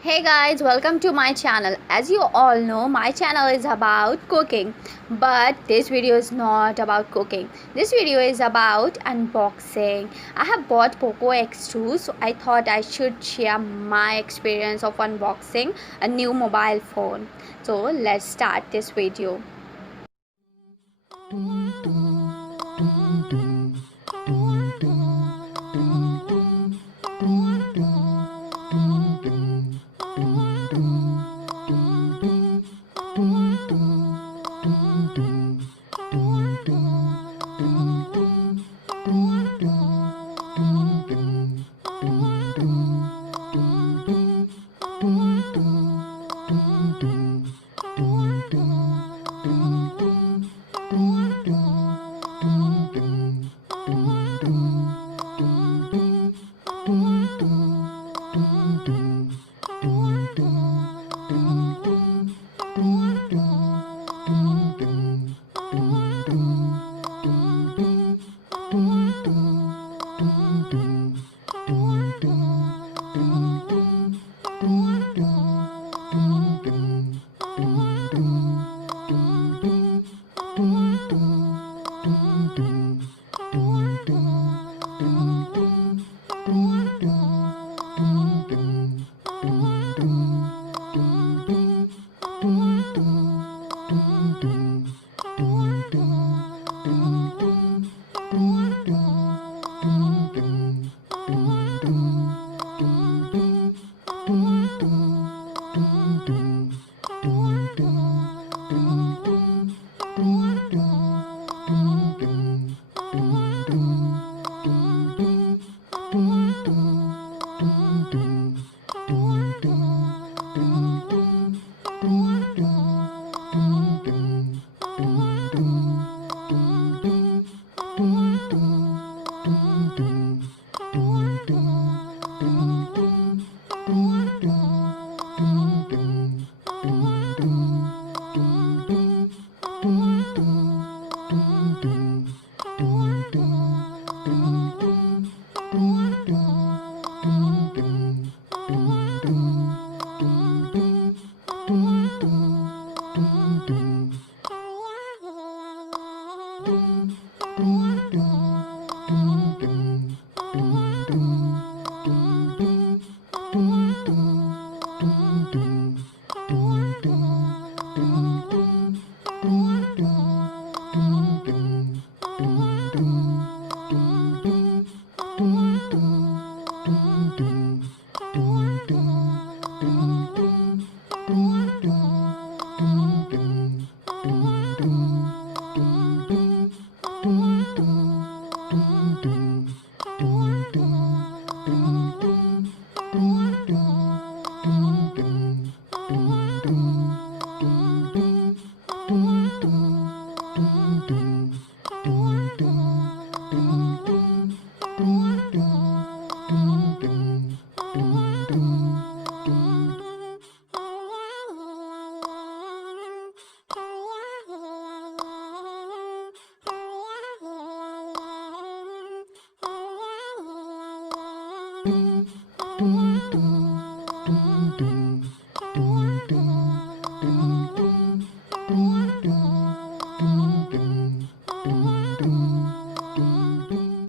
Hey guys, welcome to my channel. As you all know, my channel is about cooking, but this video is not about cooking. This video is about unboxing. I have bought POCO X2, so I thought I should share my experience of unboxing a new mobile phone. So let's start this video.